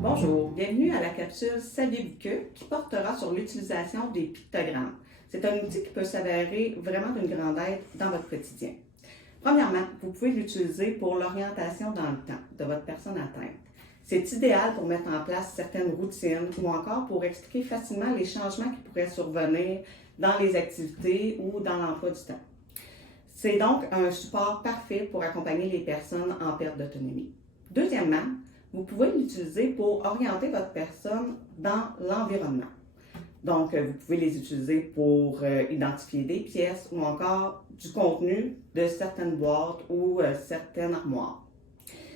Bonjour, bienvenue à la capsule Saviez-vous que qui portera sur l'utilisation des pictogrammes. C'est un outil qui peut s'avérer vraiment d'une grande aide dans votre quotidien. Premièrement, vous pouvez l'utiliser pour l'orientation dans le temps de votre personne atteinte. C'est idéal pour mettre en place certaines routines ou encore pour expliquer facilement les changements qui pourraient survenir dans les activités ou dans l'emploi du temps. C'est donc un support parfait pour accompagner les personnes en perte d'autonomie. Deuxièmement, vous pouvez l'utiliser pour orienter votre personne dans l'environnement. Donc, vous pouvez les utiliser pour identifier des pièces ou encore du contenu de certaines boîtes ou certaines armoires.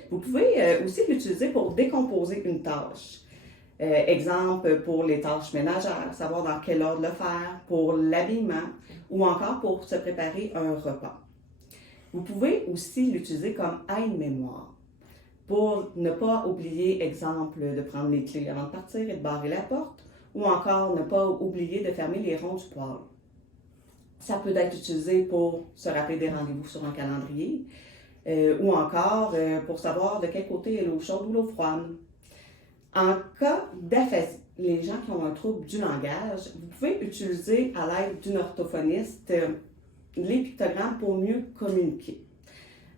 Vous pouvez aussi l'utiliser pour décomposer une tâche. Exemple pour les tâches ménagères, savoir dans quel ordre le faire, pour l'habillement ou encore pour se préparer un repas. Vous pouvez aussi l'utiliser comme aide-mémoire pour ne pas oublier, exemple, de prendre les clés avant de partir et de barrer la porte, ou encore ne pas oublier de fermer les ronds du poêle. Ça peut être utilisé pour se rappeler des rendez-vous sur un calendrier, ou encore pour savoir de quel côté est l'eau chaude ou l'eau froide. En cas d'aphasie, les gens qui ont un trouble du langage, vous pouvez utiliser à l'aide d'une orthophoniste les pictogrammes pour mieux communiquer.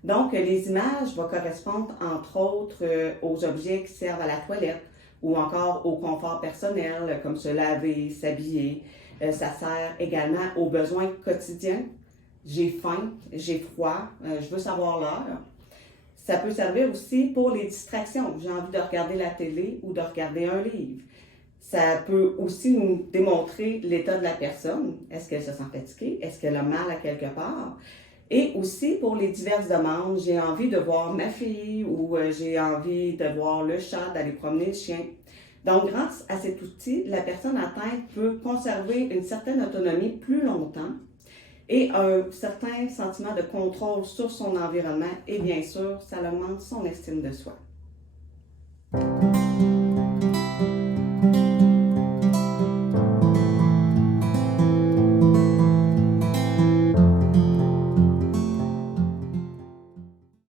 Donc, les images vont correspondre, entre autres, aux objets qui servent à la toilette ou encore au confort personnel, comme se laver, s'habiller. Ça sert également aux besoins quotidiens. J'ai faim, j'ai froid, je veux savoir l'heure. Ça peut servir aussi pour les distractions. J'ai envie de regarder la télé ou de regarder un livre. Ça peut aussi nous démontrer l'état de la personne. Est-ce qu'elle se sent fatiguée? Est-ce qu'elle a mal à quelque part? Et aussi pour les diverses demandes, j'ai envie de voir ma fille ou j'ai envie de voir le chat, d'aller promener le chien. Donc, grâce à cet outil, la personne atteinte peut conserver une certaine autonomie plus longtemps et un certain sentiment de contrôle sur son environnement et bien sûr, ça augmente son estime de soi.